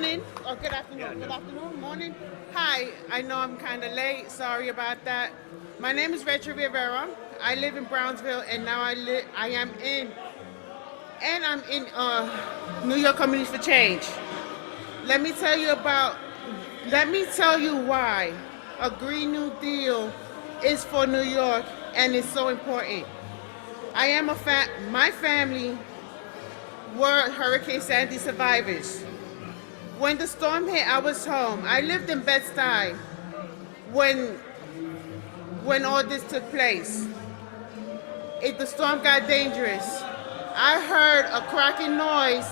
morning, or good afternoon, good afternoon, morning. Hi, I know I'm kind of late. Sorry about that. My name is Rachel Rivera. I live in Brownsville, and now I'm in New York Communities for Change. Let me tell you about. Let me tell you why a Green New Deal is for New York and is so important. I am my family were Hurricane Sandy survivors. When the storm hit, I was home. I lived in Bed-Stuy when when all this took place. The storm got dangerous. I heard a cracking noise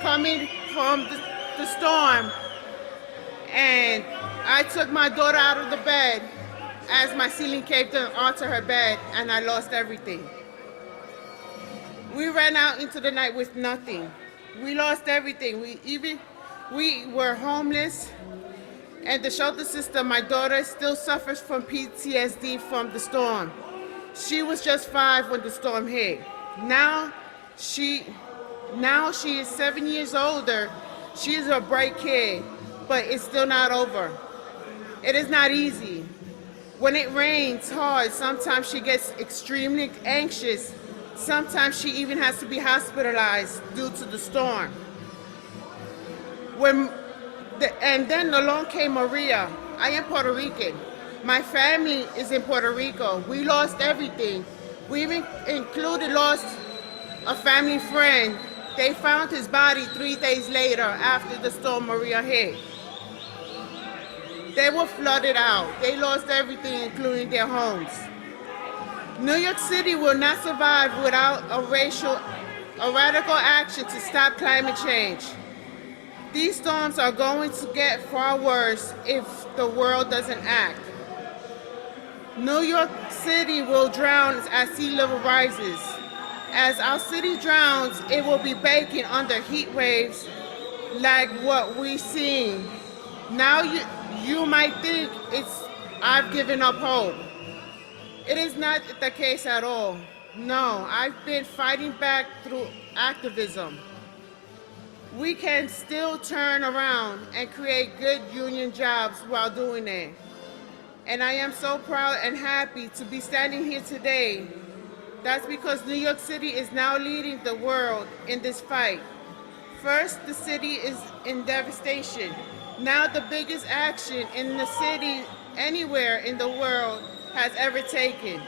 coming from the storm, and I took my daughter out of the bed as my ceiling caved in onto her bed, and I lost everything. We ran out into the night with nothing. We lost everything. We were homeless, and the shelter system. My daughter still suffers from PTSD from the storm. She was just 5 when the storm hit. Now she she is 7 years older. She is a bright kid, but it's still not over. It is not easy. When it rains hard, sometimes she gets extremely anxious. Sometimes she even has to be hospitalized due to the storm. And then along came Maria. I am Puerto Rican. My family is in Puerto Rico. We lost everything. We even lost a family friend. They found his body 3 days later after the storm Maria hit. They were flooded out. They lost everything, including their homes. New York City will not survive without a radical action to stop climate change. These storms are going to get far worse if the world doesn't act. New York City will drown as sea level rises. As our city drowns, it will be baking under heat waves like what we've seen. Now you might think I've given up hope. It is not the case at all. No, I've been fighting back through activism. We can still turn around and create good union jobs while doing it. And I am so proud and happy to be standing here today. That's because New York City is now leading the world in this fight. First, the city is in devastation. Now the biggest action in the city anywhere in the world has ever taken.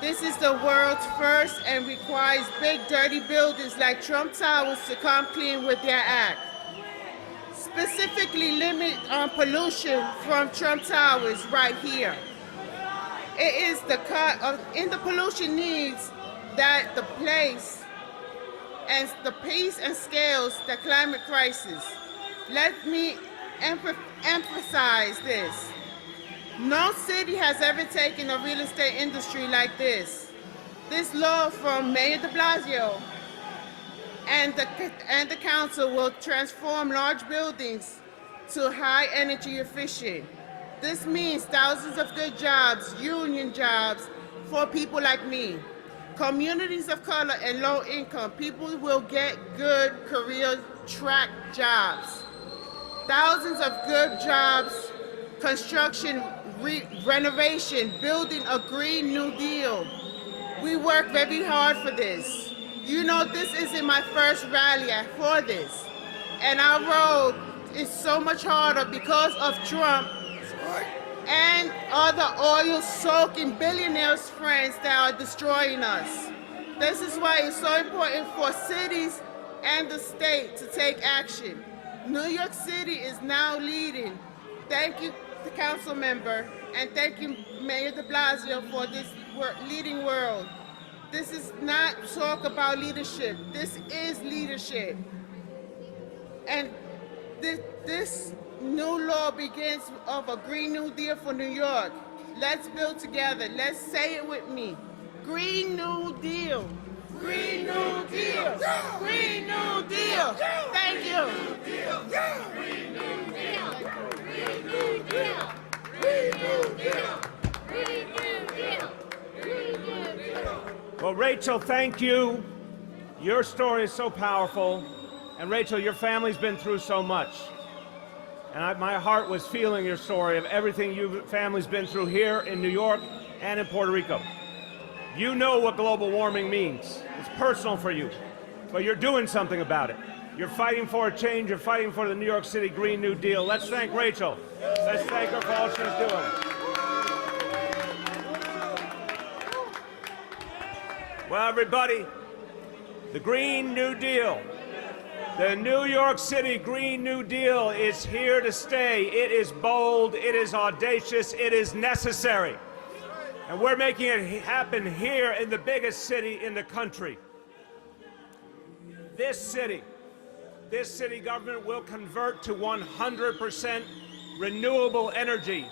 This is the world's first and requires big dirty buildings like Trump Towers to come clean with their act. Specifically limit pollution from Trump Towers right here. It is the cut of in the pollution needs that the place and the pace and scales the climate crisis. Let me emphasize this. No city has ever taken a real estate industry like this. This law from Mayor de Blasio and the council will transform large buildings to high energy efficient. This means thousands of good jobs, union jobs for people like me. Communities of color and low income people will get good career track jobs. Thousands of good jobs, construction, renovation, building a Green New Deal. We work very hard for this. You know, this isn't my first rally for this. And our road is so much harder because of Trump and other oil-soaking billionaires' friends that are destroying us. This is why it's so important for cities and the state to take action. New York City is now leading. Thank you, the council member, and thank you, Mayor de Blasio, for this leading world. This is not talk about leadership. This is leadership. And this new law begins of a Green New Deal for New York. Let's build together. Let's say it with me. Green New Deal. Green New Deal. Green New Deal. Thank you. Green New Deal. Green New Deal. Green New Deal. Green New Deal. Green New Deal. Well, Rachel, thank you. Your story is so powerful. And Rachel, your family's been through so much. And my heart was feeling your story of everything your family's been through here in New York and in Puerto Rico. You know what global warming means. It's personal for you, but you're doing something about it. You're fighting for a change. You're fighting for the New York City Green New Deal. Let's thank Rachel. Let's thank her for all she's doing. Well, everybody, the Green New Deal, the New York City Green New Deal is here to stay. It is bold, it is audacious, it is necessary. And we're making it happen here in the biggest city in the country. This city government will convert to 100% renewable energy.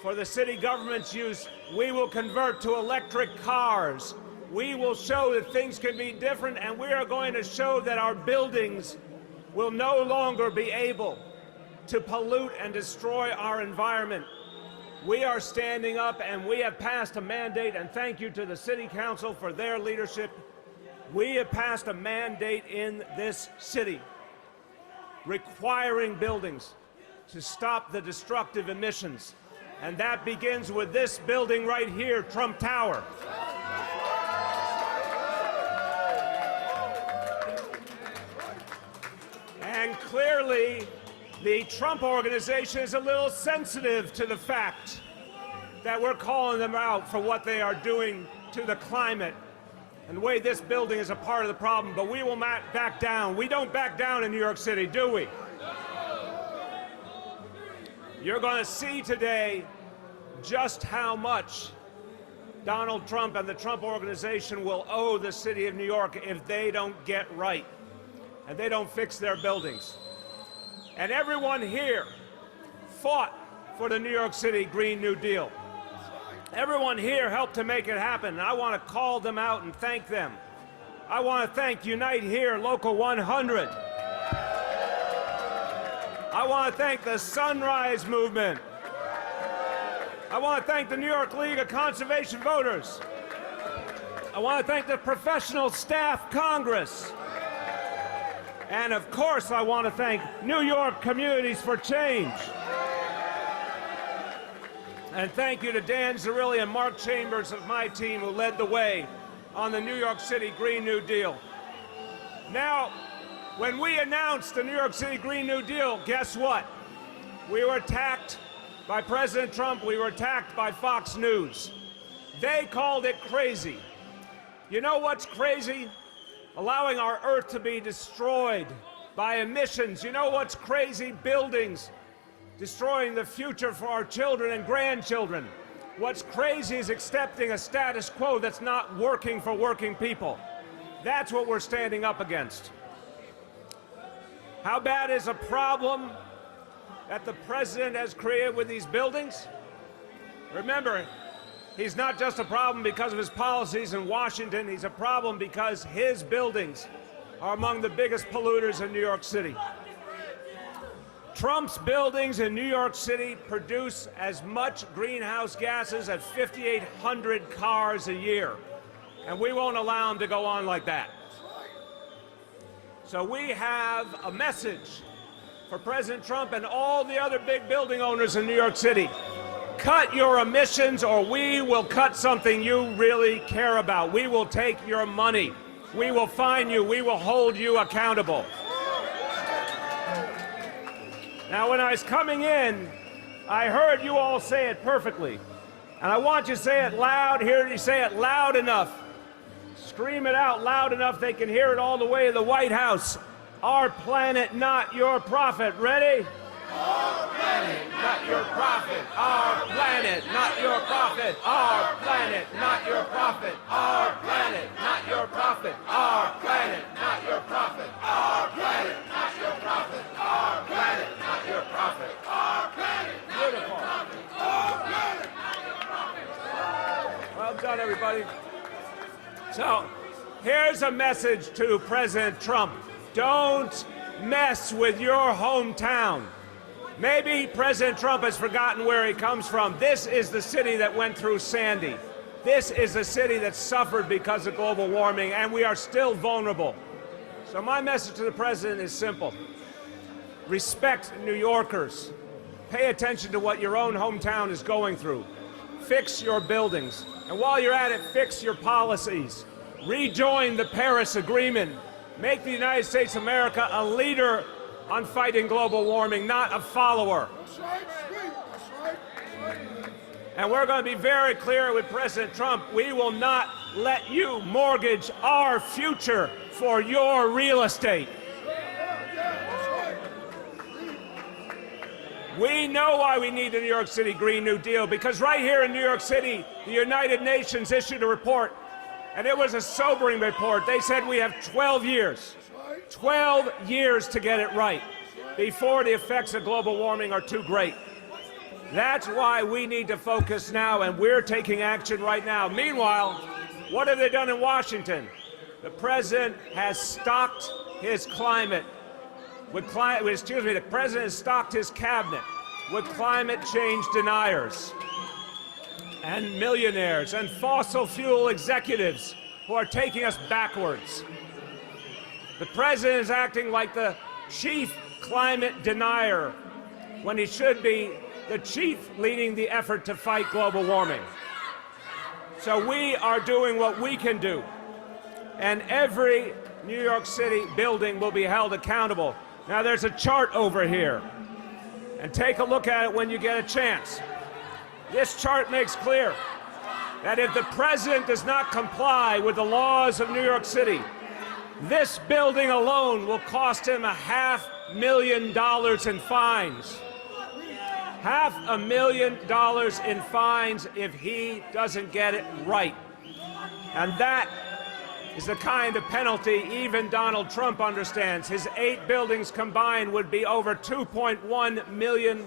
For the city government's use, we will convert to electric cars. We will show that things can be different, and we are going to show that our buildings will no longer be able to pollute and destroy our environment. We are standing up, and we have passed a mandate, and thank you to the City Council for their leadership. We have passed a mandate in this city requiring buildings to stop the destructive emissions. And that begins with this building right here, Trump Tower. And clearly, the Trump organization is a little sensitive to the fact that we're calling them out for what they are doing to the climate and the way this building is a part of the problem, but we will not back down. We don't back down in New York City, do we? You're going to see today just how much Donald Trump and the Trump organization will owe the city of New York if they don't get right and they don't fix their buildings. And everyone here fought for the New York City Green New Deal. Everyone here helped to make it happen, and I want to call them out and thank them. I want to thank Unite Here, Local 100. I want to thank the Sunrise Movement. I want to thank the New York League of Conservation Voters. I want to thank the Professional Staff Congress. And of course, I want to thank New York Communities for Change. And thank you to Dan Zarilli and Mark Chambers of my team who led the way on the New York City Green New Deal. Now, when we announced the New York City Green New Deal, guess what? We were attacked by President Trump. We were attacked by Fox News. They called it crazy. You know what's crazy? Allowing our Earth to be destroyed by emissions. You know what's crazy? Buildings destroying the future for our children and grandchildren. What's crazy is accepting a status quo that's not working for working people. That's what we're standing up against. How bad is a problem that the president has created with these buildings? Remember, he's not just a problem because of his policies in Washington. He's a problem because his buildings are among the biggest polluters in New York City. Trump's buildings in New York City produce as much greenhouse gases as 5,800 cars a year. And we won't allow them to go on like that. So we have a message for President Trump and all the other big building owners in New York City. Cut your emissions or we will cut something you really care about. We will take your money. We will fine you. We will hold you accountable. Now, when I was coming in, I heard you all say it perfectly. And I want you to say it loud. Hear you say it loud enough. Scream it out loud enough they can hear it all the way to the White House. Our planet, not your profit. Ready? Our planet, not your profit. Our planet, not your profit. Our planet, not your profit. Our planet, not your profit. Our planet, not your profit. Our planet, not your profit. Our planet, not your profit. Our planet, not your profit. Our planet, not your profit. Well done, everybody. So, here's a message to President Trump. Don't mess with your hometown. Maybe President Trump has forgotten where he comes from. This is the city that went through Sandy. This is the city that suffered because of global warming, and we are still vulnerable. So my message to the president is simple. Respect New Yorkers. Pay attention to what your own hometown is going through. Fix your buildings. And while you're at it, fix your policies. Rejoin the Paris Agreement. Make the United States of America a leader on fighting global warming, not a follower. That's right. And we're going to be very clear with President Trump. We will not let you mortgage our future for your real estate. We know why we need the New York City Green New Deal, because right here in New York City, the United Nations issued a report, and it was a sobering report. They said we have 12 years, 12 years to get it right before the effects of global warming are too great. That's why we need to focus now, and we're taking action right now. Meanwhile, what have they done in Washington? The president has stocked his the president has stocked his cabinet with climate change deniers and millionaires and fossil fuel executives who are taking us backwards. The president is acting like the chief climate denier when he should be the chief leading the effort to fight global warming. So we are doing what we can do, and every New York City building will be held accountable. Now there's a chart over here, and take a look at it when you get a chance. This chart makes clear that if the president does not comply with the laws of New York City, this building alone will cost him $500,000 in fines. $500,000 in fines if he doesn't get it right. And that is the kind of penalty even Donald Trump understands. His 8 buildings combined would be over $2.1 million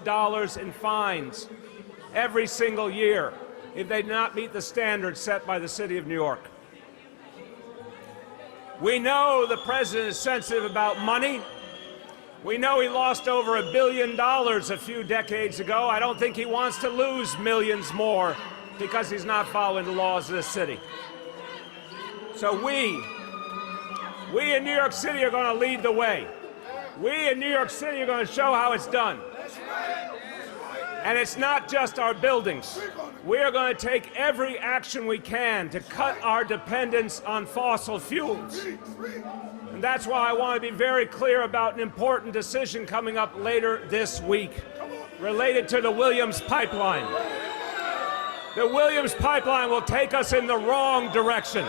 in fines every single year if they did not meet the standards set by the city of New York. We know the president is sensitive about money. We know he lost over $1 billion a few decades ago. I don't think he wants to lose millions more because he's not following the laws of this city. So we in New York City are going to lead the way. We in New York City are going to show how it's done. And it's not just our buildings. We are going to take every action we can to cut our dependence on fossil fuels. And that's why I want to be very clear about an important decision coming up later this week related to the Williams Pipeline. The Williams Pipeline will take us in the wrong direction.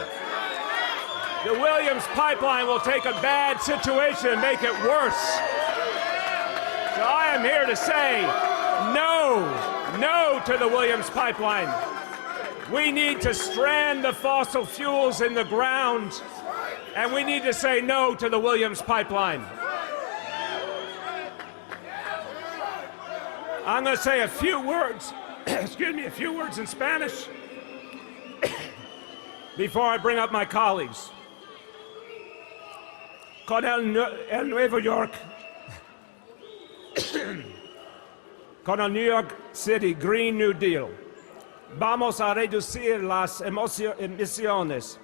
The Williams Pipeline will take a bad situation and make it worse. So I am here to say no to the Williams Pipeline. We need to strand the fossil fuels in the ground, and we need to say no to the Williams Pipeline. I'm going to say a few words, a few words in Spanish before I bring up my colleagues. Con el Nuevo York, con el New York City Green New Deal, vamos a reducir las emisiones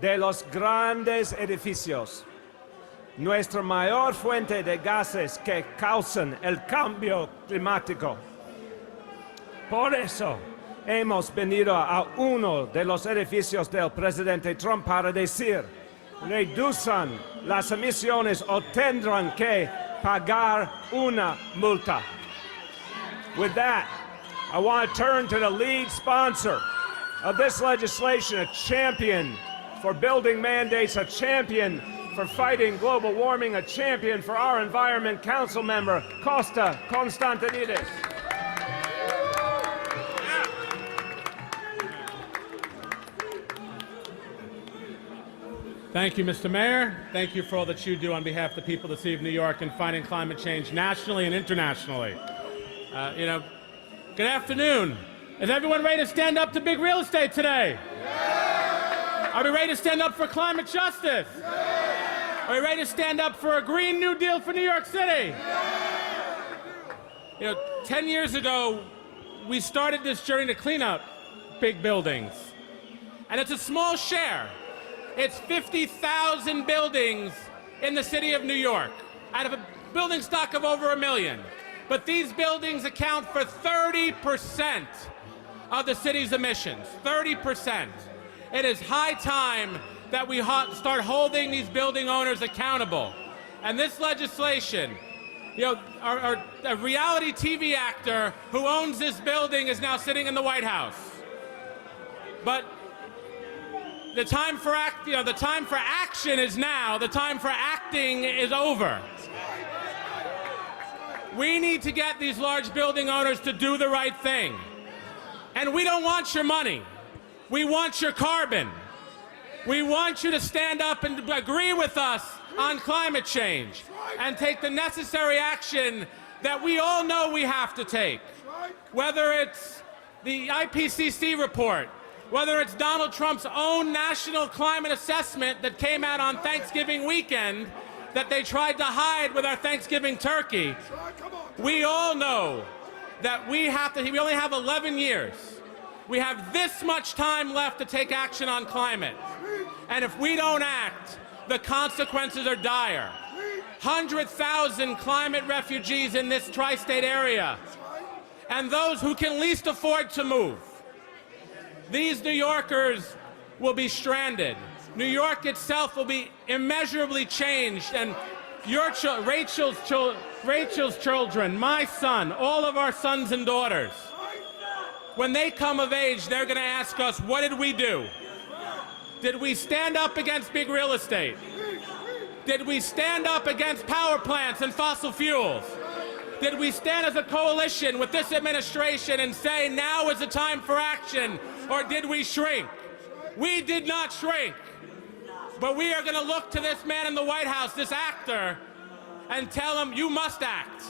de los grandes edificios, nuestra mayor fuente de gases que causan el cambio climático. Por eso hemos venido a uno de los edificios del presidente Trump para decir: reduzcan las emisiones o tendrán que pagar una multa. With that, I want to turn to the lead sponsor of this legislation, a champion for building mandates, a champion for fighting global warming, a champion for our environment, Council Member Costa Constantinides. Thank you, Mr. Mayor. Thank you for all that you do on behalf of the people of the City of New York in fighting climate change nationally and internationally. Good afternoon. Is everyone ready to stand up to big real estate today? Yeah. Are we ready to stand up for climate justice? Yeah. Are we ready to stand up for a Green New Deal for New York City? Yeah. 10 years ago, we started this journey to clean up big buildings. And it's a small share. It's 50,000 buildings in the city of New York out of a building stock of over 1 million. But these buildings account for 30% of the city's emissions, 30%. It is high time that we start holding these building owners accountable. And this legislation, a reality TV actor who owns this building is now sitting in the White House. But the time for action is now. The time for acting is over. We need to get these large building owners to do the right thing. And we don't want your money. We want your carbon. We want you to stand up and agree with us on climate change and take the necessary action that we all know we have to take. Whether it's the IPCC report, whether it's Donald Trump's own national climate assessment that came out on Thanksgiving weekend that they tried to hide with our Thanksgiving turkey. We all know that we only have 11 years. We have this much time left to take action on climate. And if we don't act, the consequences are dire. 100,000 climate refugees in this tri-state area, and those who can least afford to move. These New Yorkers will be stranded. New York itself will be immeasurably changed, and Rachel's children, my son, all of our sons and daughters, when they come of age, they're going to ask us, what did we do? Did we stand up against big real estate? Did we stand up against power plants and fossil fuels? Did we stand as a coalition with this administration and say now is the time for action, or did we shrink? We did not shrink. But we are going to look to this man in the White House, this actor, and tell him, you must act.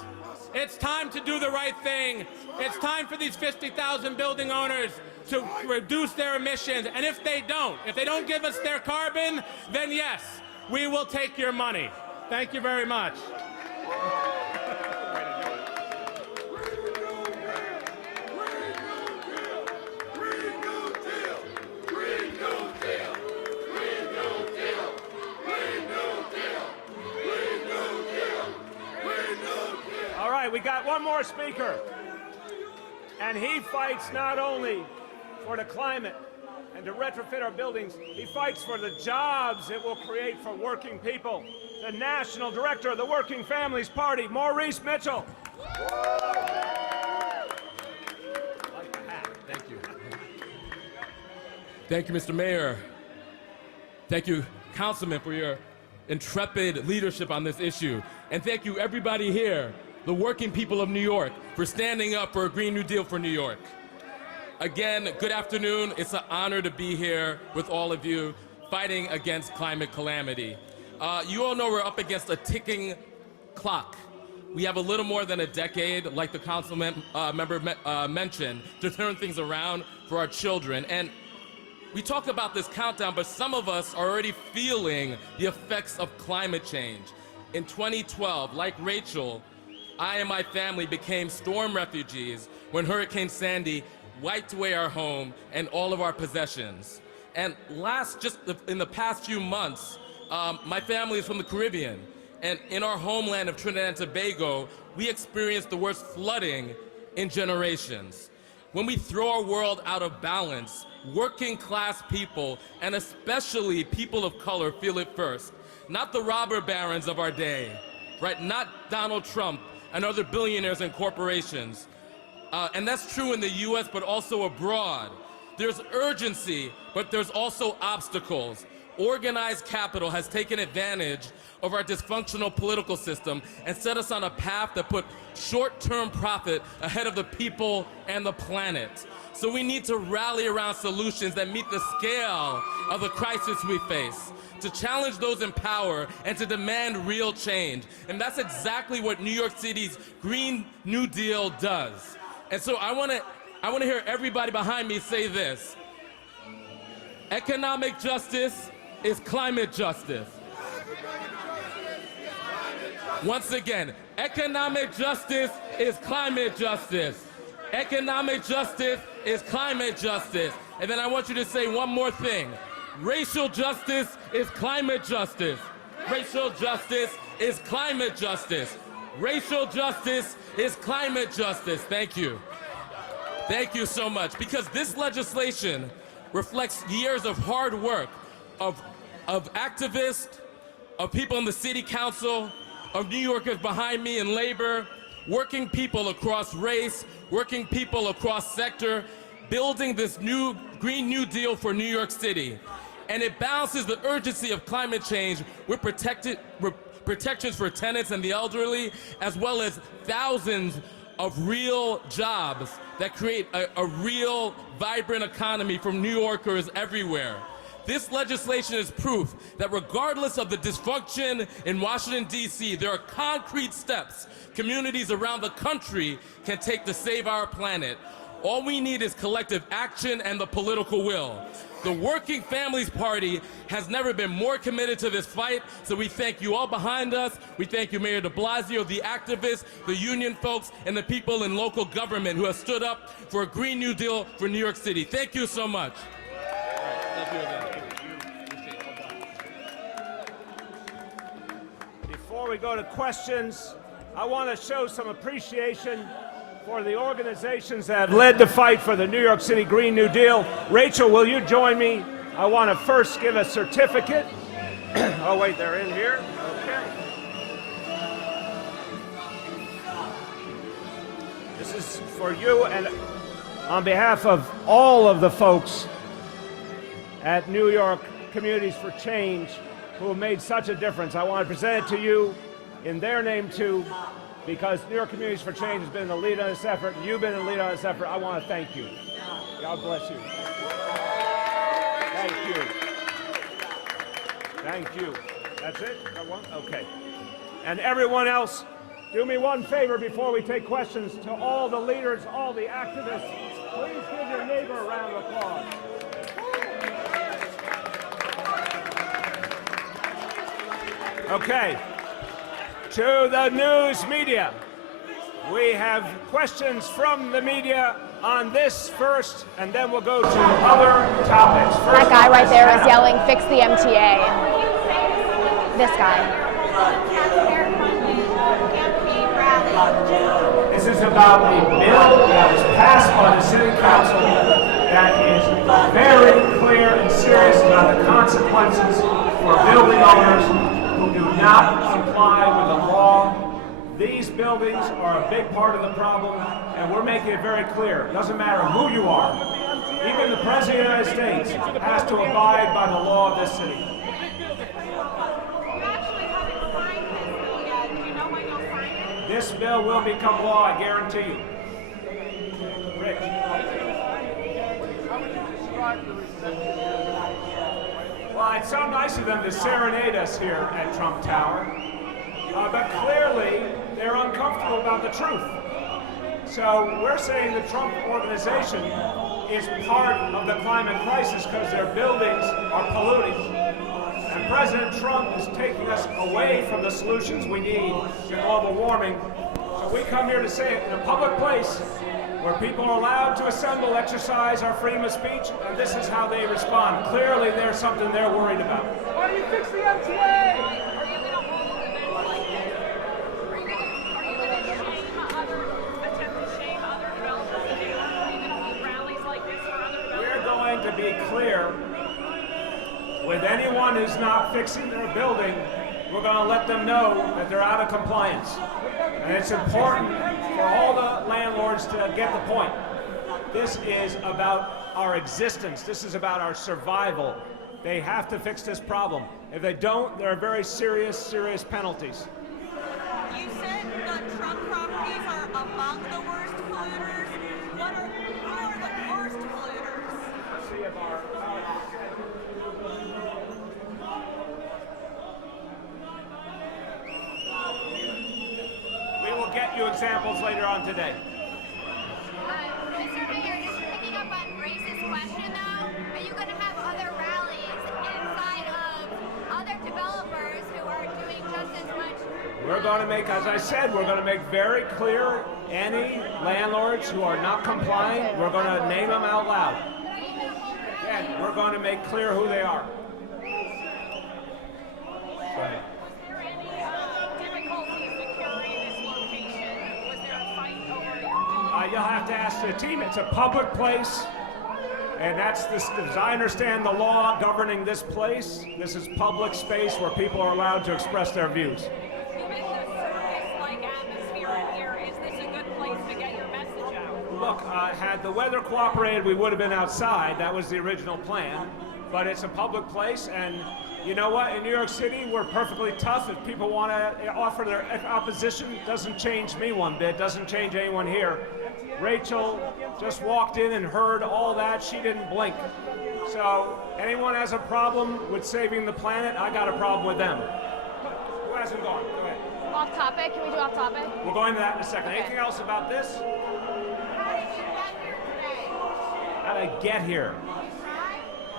It's time to do the right thing. It's time for these 50,000 building owners to reduce their emissions. And if they don't give us their carbon, then yes, we will take your money. Thank you very much. We got one more speaker, and he fights not only for the climate and to retrofit our buildings, he fights for the jobs it will create for working people. The National Director of the Working Families Party, Maurice Mitchell. Thank you. Thank you, Mr. Mayor. Thank you, Councilman, for your intrepid leadership on this issue. And thank you, everybody here, the working people of New York, for standing up for a Green New Deal for New York. Again, good afternoon. It's an honor to be here with all of you fighting against climate calamity. You all know we're up against a ticking clock. We have a little more than a decade, like the council member mentioned, to turn things around for our children. And we talk about this countdown, but some of us are already feeling the effects of climate change. In 2012, like Rachel, I and my family became storm refugees when Hurricane Sandy wiped away our home and all of our possessions. And in the past few months, my family is from the Caribbean, and in our homeland of Trinidad and Tobago, we experienced the worst flooding in generations. When we throw our world out of balance, working class people, and especially people of color, feel it first. Not the robber barons of our day, right? Not Donald Trump and other billionaires and corporations. And that's true in the US, but also abroad. There's urgency, but there's also obstacles. Organized capital has taken advantage of our dysfunctional political system and set us on a path that put short-term profit ahead of the people and the planet. So we need to rally around solutions that meet the scale of the crisis we face, to challenge those in power and to demand real change. And that's exactly what New York City's Green New Deal does. And so I want to hear everybody behind me say this. Economic justice is climate justice. Once again, economic justice is climate justice. Economic justice is climate justice. And then I want you to say one more thing. Racial justice is climate justice. Racial justice is climate justice. Racial justice is climate justice. Thank you. Thank you so much. Because this legislation reflects years of hard work of activists, of people in the city council, of New Yorkers behind me in labor, working people across race, working people across sector, building this new Green New Deal for New York City. And it balances the urgency of climate change with protections for tenants and the elderly, as well as thousands of real jobs that create a real, vibrant economy for New Yorkers everywhere. This legislation is proof that regardless of the dysfunction in Washington, D.C., there are concrete steps communities around the country can take to save our planet. All we need is collective action and the political will. The Working Families Party has never been more committed to this fight, so we thank you all behind us. We thank you, Mayor de Blasio, the activists, the union folks, and the people in local government who have stood up for a Green New Deal for New York City. Thank you so much. Thank you again. Before we go to questions, I want to show some appreciation for the organizations that have led the fight for the New York City Green New Deal. Rachel, will you join me? I want to first give a certificate. Oh, wait, they're in here? Okay. This is for you and on behalf of all of the folks at New York Communities for Change who have made such a difference. I want to present it to you in their name, too, because New York Communities for Change has been the lead on this effort, and you've been the lead on this effort. I want to thank you. God bless you. Thank you. Thank you. That's it? That one? Okay. And everyone else, do me one favor before we take questions. To all the leaders, all the activists, please give your neighbor a round of applause. Okay. To the news media. We have questions from the media on this first, and then we'll go to other topics. That guy right there is yelling, "Fix the MTA." This guy. This is about a bill that was passed by the City Council that is very clear and serious about the consequences for building owners who do not comply with the law. These buildings are a big part of the problem, and we're making it very clear. It doesn't matter who you are. Even the President of the United States has to abide by the law of this city. This bill will become law, I guarantee you. Rick. Well, it's so nice of them to serenade us here at Trump Tower. But clearly, they're uncomfortable about the truth. So we're saying the Trump organization is part of the climate crisis because their buildings are polluting. And President Trump is taking us away from the solutions we need to global warming. So we come here to say it in a public place where people are allowed to assemble, exercise our freedom of speech, and this is how they respond. Clearly, there's something they're worried about. Why do you fix the MTA? We're going to be clear with anyone who's not fixing their building. We're going to let them know that they're out of compliance. And it's important for all the landlords to get the point. This is about our existence. This is about our survival. They have to fix this problem. If they don't, there are very serious, serious penalties. You said the Trump properties are among the worst polluters. Who are the worst polluters? Let's see if our we will get you examples later on today. Mr. Mayor, just picking up on Grace's question though, are you going to have other rallies inside of other developers who are doing just as much? We're going to make, as I said, we're going to make very clear any landlords who are not complying, we're going to name them out loud. And we're going to make clear who they are. Go ahead. you'll have to ask the team. It's a public place, and that's this, as I understand the law governing this place. This is public space where people are allowed to express their views. Given the circus-like atmosphere in here, is this a good place to get your message out? Look, had the weather cooperated, we would have been outside. That was the original plan. But it's a public place, and you know what? In New York City, we're perfectly tough. If people want to offer their opposition, it doesn't change me one bit. Doesn't change anyone here. Rachel just walked in and heard all that. She didn't blink. So anyone has a problem with saving the planet, I got a problem with them. Who hasn't gone? Go ahead. Off topic. Can we do off topic? We're going to that in a second. Anything else about this? How did you get here today? How did I get here?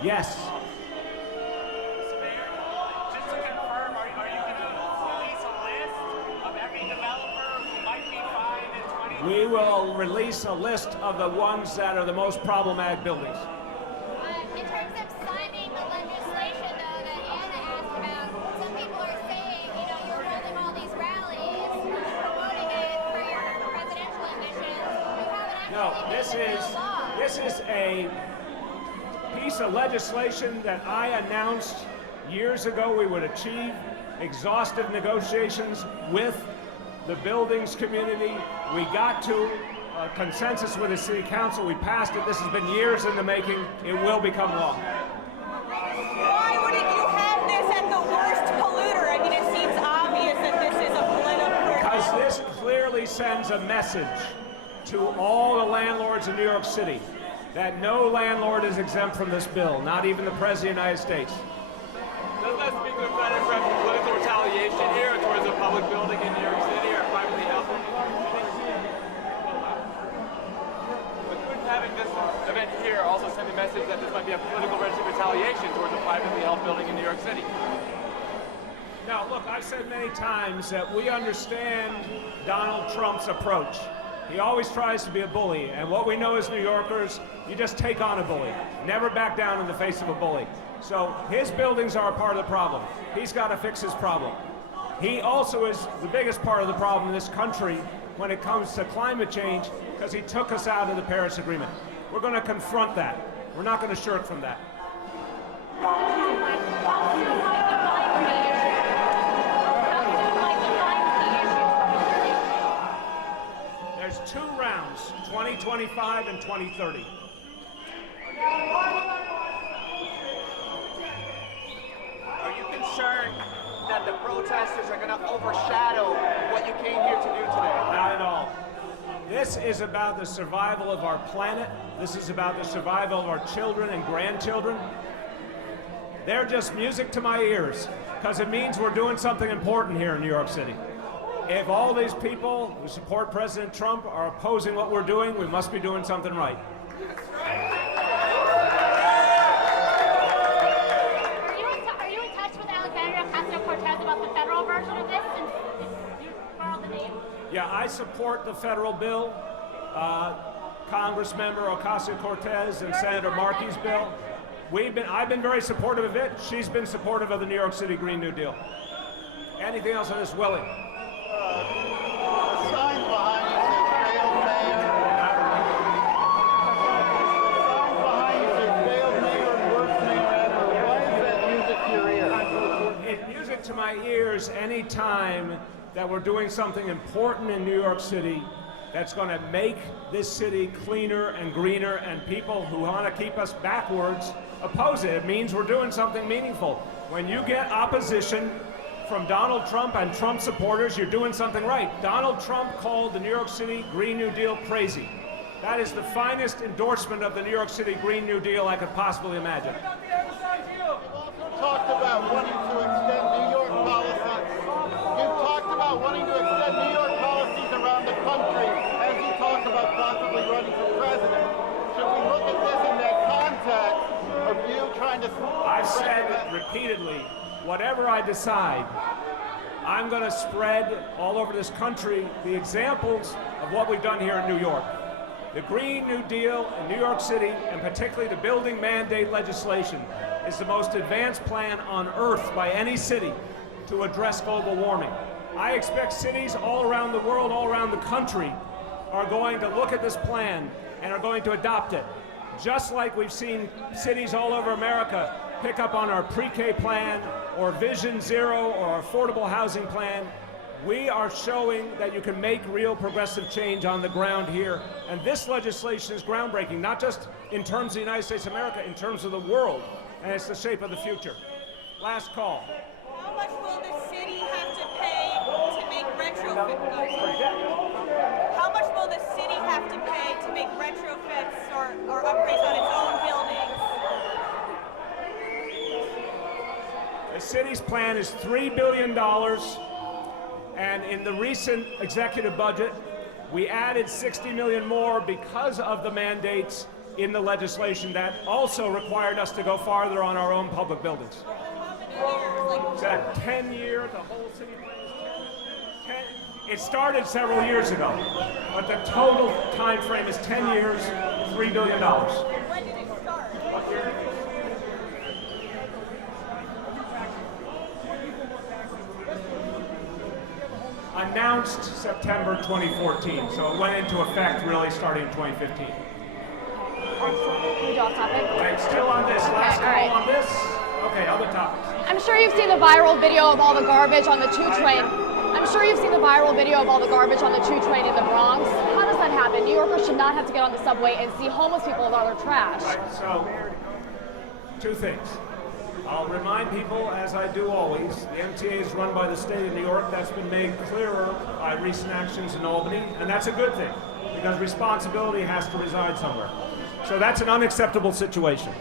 Yes. Mr. Mayor, just to confirm, are you going to release a list of every developer who might be fined in 20? We will release a list of the ones that are the most problematic buildings. In terms of signing the legislation, though, that Anna asked about, some people are saying, you're holding all these rallies, promoting it for your presidential ambitions. You haven't actually This is a piece of legislation that I announced years ago we would achieve exhaustive negotiations with the buildings community. We got to a consensus with the city council. We passed it. This has been years in the making. It will become law. Why wouldn't you have this at the worst polluter? I mean, it seems obvious that this is a political... Because this clearly sends a message to all the landlords in New York City that no landlord is exempt from this bill, not even the President of the United States. Doesn't that speak to the threat of political retaliation here towards a public building in New York City or privately held building in New York City? But couldn't having this event here also send a message that this might be a political retaliation towards a privately held building in New York City? Now, look, I've said many times that we understand Donald Trump's approach. He always tries to be a bully, and what we know as New Yorkers, you just take on a bully. Never back down in the face of a bully. So his buildings are a part of the problem. He's got to fix his problem. He also is the biggest part of the problem in this country when it comes to climate change, because he took us out of the Paris Agreement. We're going to confront that. We're not going to shirk from that. There's 2 rounds, 2025 and 2030. Are you concerned that the protesters are going to overshadow what you came here to do today? Not at all. This is about the survival of our planet. This is about the survival of our children and grandchildren. They're just music to my ears, because it means we're doing something important here in New York City. If all these people who support President Trump are opposing what we're doing, we must be doing something right. Are you in touch with Alexandria Ocasio-Cortez about the federal version of this, since you borrowed the name? Yeah, I support the federal bill, Congressmember Ocasio-Cortez and Senator Markey's bill. I've been very supportive of it. She's been supportive of the New York City Green New Deal. Anything else on this, Willie? The sign behind you says failed mayor. The sign behind you says failed mayor and worst mayor ever. Why is that music to your ears? It's music to my ears any time that we're doing something important in New York City that's going to make this city cleaner and greener, and people who want to keep us backwards oppose it. It means we're doing something meaningful. When you get opposition from Donald Trump and Trump supporters, you're doing something right. Donald Trump called the New York City Green New Deal crazy. That is the finest endorsement of the New York City Green New Deal I could possibly imagine. You've talked about wanting to extend New York policies. You've talked about wanting to extend New York policies around the country as you talk about possibly running for president. Should we look at this in that context of you trying to... I've said repeatedly, whatever I decide, I'm going to spread all over this country the examples of what we've done here in New York. The Green New Deal in New York City, and particularly the building mandate legislation, is the most advanced plan on earth by any city to address global warming. I expect cities all around the world, all around the country, are going to look at this plan and are going to adopt it. Just like we've seen cities all over America pick up on our pre-K plan or Vision Zero or our affordable housing plan, we are showing that you can make real progressive change on the ground here. And this legislation is groundbreaking, not just in terms of the United States of America, in terms of the world. And it's the shape of the future. Last call. How much will the city have to pay to make retrofits? How much will the city have to pay to make retrofits or upgrades on its own buildings? The city's plan is $3 billion. And in the recent executive budget, we added 60 million more because of the mandates in the legislation that also required us to go farther on our own public buildings. Is that 10 year, the whole city plan is 10? It started several years ago, but the total time frame is 10 years, $3 billion. When did it start? Announced September 2014, so it went into effect really starting in 2015. Can we do off topic? Right, still on this, last all right. call on this. Okay, other topics. I'm sure you've seen the viral video of all the garbage on the 2 train. I'm sure you've seen the viral video of all the garbage on the 2 train in the Bronx. How does that happen? New Yorkers should not have to get on the subway and see homeless people with all their trash. Right, so, 2 things. I'll remind people, as I do always, the MTA is run by the state of New York. That's been made clearer by recent actions in Albany, and that's a good thing, because responsibility has to reside somewhere. So that's an unacceptable situation.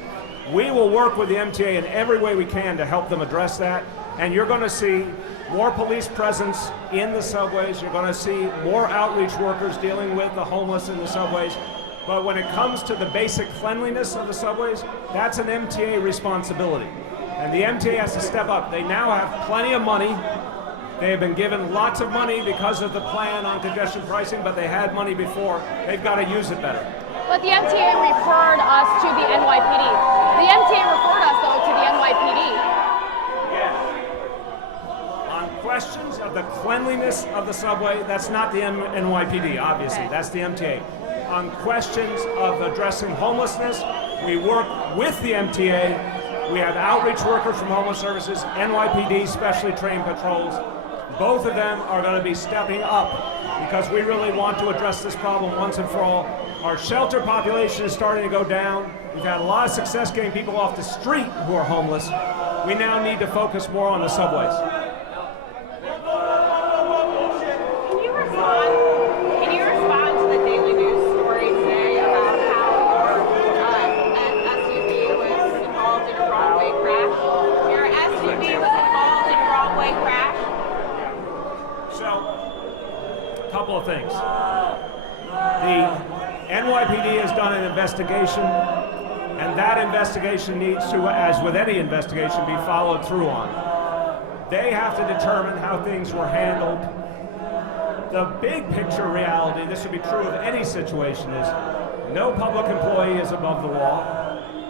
We will work with the MTA in every way we can to help them address that, and you're going to see more police presence in the subways. You're going to see more outreach workers dealing with the homeless in the subways. But when it comes to the basic cleanliness of the subways, that's an MTA responsibility. And the MTA has to step up. They now have plenty of money. They have been given lots of money because of the plan on congestion pricing, but they had money before. They've got to use it better. But the MTA referred us to the NYPD. The MTA referred us, though, to the NYPD. Yes. On questions of the cleanliness of the subway, that's not the NYPD, obviously. Okay. That's the MTA. On questions of addressing homelessness, we work with the MTA. We have outreach workers from Homeless Services, NYPD, specially trained patrols. Both of them are going to be stepping up because we really want to address this problem once and for all. Our shelter population is starting to go down. We've had a lot of success getting people off the street who are homeless. We now need to focus more on the subways. Can you respond to the Daily News story today about how your SUV was involved in a Broadway crash? Your SUV was involved in a Broadway crash? So, a couple of things. The NYPD has done an investigation, and that investigation needs to, as with any investigation, be followed through on. They have to determine how things were handled. The big picture reality, this would be true of any situation, is no public employee is above the law.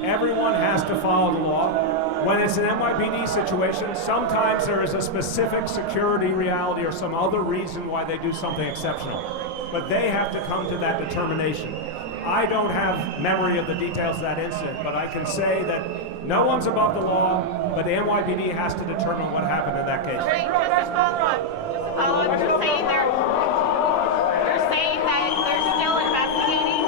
Everyone has to follow the law. When it's an NYPD situation, sometimes there is a specific security reality or some other reason why they do something exceptional. But they have to come to that determination. I don't have memory of the details of that incident, but I can say that no one's above the law, but the NYPD has to determine what happened in that case. Wait, just a follow-up. You're saying that they're still investigating?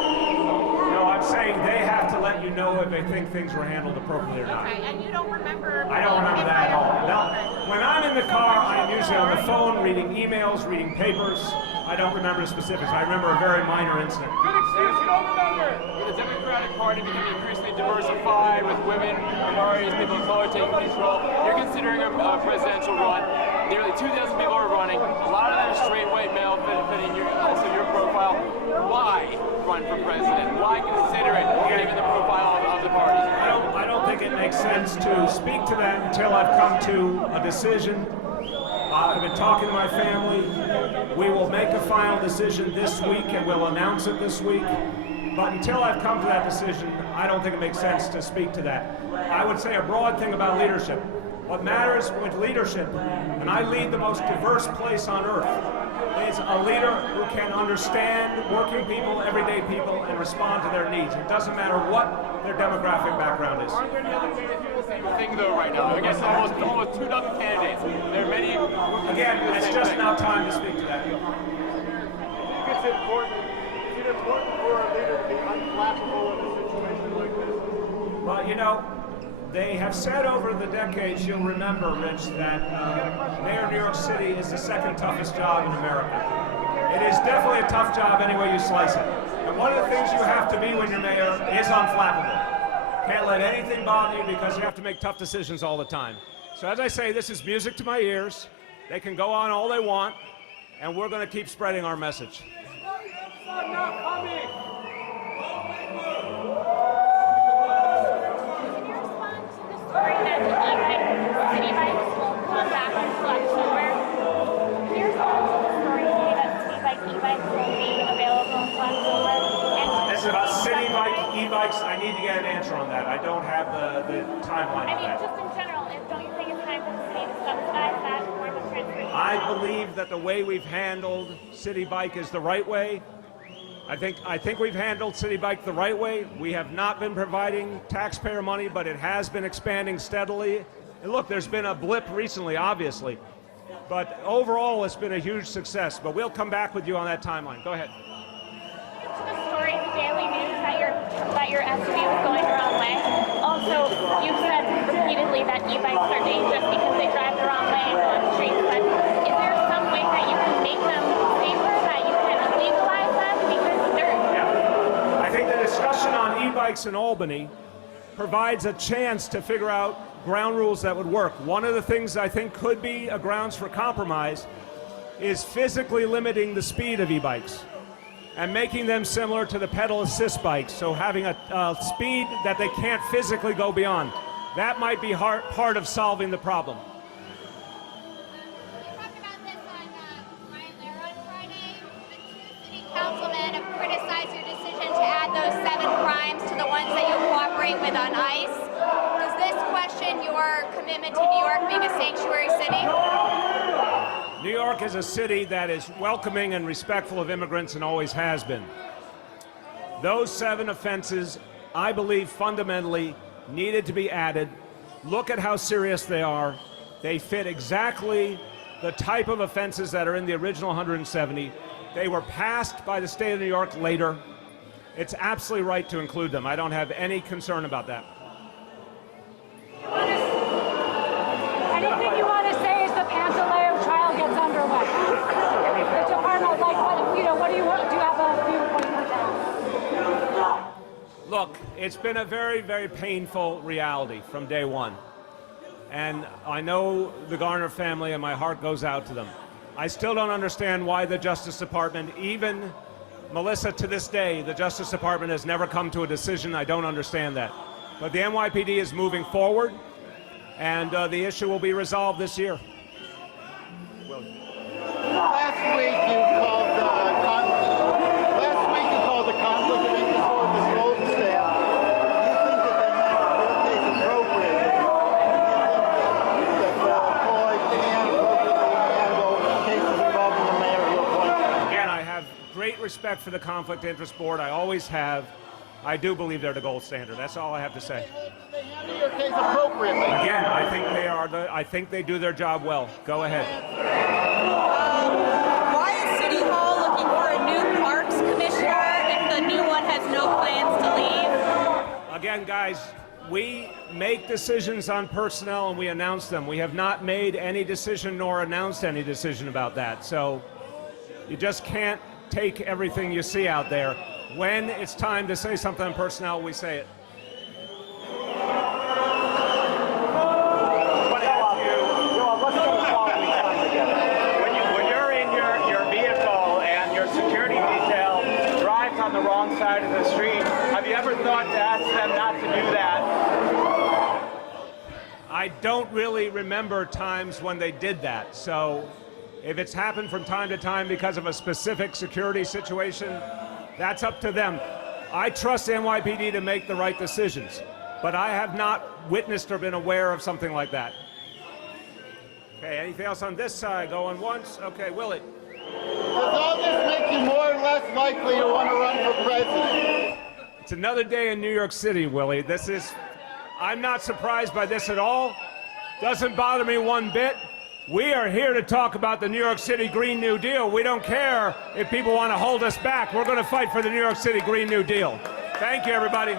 No, I'm saying they have to let you know if they think things were handled appropriately or not. Okay, and you don't remember? I don't remember that at all. No. When I'm in the car, I'm usually on the phone, reading emails, reading papers. I don't remember the specifics. I remember a very minor incident. Good excuse, you don't remember. With the Democratic Party becoming increasingly diversified, with women, minorities, people of color taking control, you're considering a presidential run. Nearly 2,000 people are running. A lot of them are straight white male, fitting also your profile. Why run for president? Why consider it, given the profile of the party? I don't think it makes sense to speak to that until I've come to a decision. I've been talking to my family. We will make a final decision this week and we'll announce it this week. But until I've come to that decision, I don't think it makes sense to speak to that. I would say a broad thing about leadership. What matters with leadership, and I lead the most diverse place on earth, is a leader who can understand working people, everyday people, and respond to their needs. It doesn't matter what their demographic background is. Aren't there any other candidates who do the same thing though right now? I guess almost 2 dozen candidates. There are many. Again, it's just not time to speak to that. It's important. Is it important for a leader to be unflappable in a situation like this? Well, you know, they have said over the decades, you'll remember, Rich, that Mayor of New York City is the second toughest job in America. It is definitely a tough job any way you slice it. And one of the things you have to be when you're mayor is unflappable. Can't let anything bother you because you have to make tough decisions all the time. So as I say, this is music to my ears. They can go on all they want, and we're going to keep spreading our message. This is about city e-bikes. I need to get an answer on that. I don't have the timeline of that. Just in general, don't you think it's time for the city to subsidize that form of transportation? I believe that the way we've handled City Bike is the right way. I think we've handled City Bike the right way. We have not been providing taxpayer money, but it has been expanding steadily. And look, there's been a blip recently, obviously. But overall, it's been a huge success. But we'll come back with you on that timeline. Go ahead. The story in the Daily News that your SUV was going the wrong way. Also, you've said repeatedly that e-bikes are dangerous because they drive the wrong way and go on the streets. But is there some way that you can make them safer, that you can legalize them? Because they're... Yeah. I think the discussion on e-bikes in Albany provides a chance to figure out ground rules that would work. One of the things I think could be a grounds for compromise is physically limiting the speed of e-bikes and making them similar to the pedal assist bikes, so having a speed that they can't physically go beyond. That might be part of solving the problem. We talked about this on Friday. The 2 city councilmen have criticized your decision to add those 7 crimes to the ones that you cooperate with on ICE. Does this question your commitment to New York being a sanctuary city? New York is a city that is welcoming and respectful of immigrants and always has been. Those 7 offenses, I believe, fundamentally needed to be added. Look at how serious they are. They fit exactly the type of offenses that are in the original 170. They were passed by the state of New York later. It's absolutely right to include them. I don't have any concern about that. Anything you want to say as the Pantaleo trial gets underway? The department, what do you want? Do you have a viewpoint with that? Look, it's been a very, very painful reality from day one. And I know the Garner family, and my heart goes out to them. I still don't understand why the Justice Department, even Melissa, to this day, the Justice Department has never come to a decision. I don't understand that. But the NYPD is moving forward, and the issue will be resolved this year. Last week you called the conflict of interest for the Golden staff. Do you think that they handled your case appropriately? Do you think that Floyd can appropriately handle cases involving the mayor of your appointment? Again, I have great respect for the Conflict of Interest Board. I always have. I do believe they're the gold standard. That's all I have to say. They handle your case appropriately. Again, I think they are. I think they do their job well. Go ahead. Why is City Hall looking for a new parks commissioner if the new one has no plans to leave? Again, guys, we make decisions on personnel and we announce them. We have not made any decision nor announced any decision about that. So you just can't take everything you see out there. When it's time to say something on personnel, we say it. When you're in your vehicle and your security detail drives on the wrong side of the street, have you ever thought to ask them not to do that? I don't really remember times when they did that. So if it's happened from time to time because of a specific security situation, that's up to them. I trust NYPD to make the right decisions, but I have not witnessed or been aware of something like that. Okay, anything else on this side? Going once? Okay, Willie. Does all this make you more or less likely to want to run for president? It's another day in New York City, Willie. I'm not surprised by this at all. Doesn't bother me one bit. We are here to talk about the New York City Green New Deal. We don't care if people want to hold us back. We're going to fight for the New York City Green New Deal. Thank you, everybody.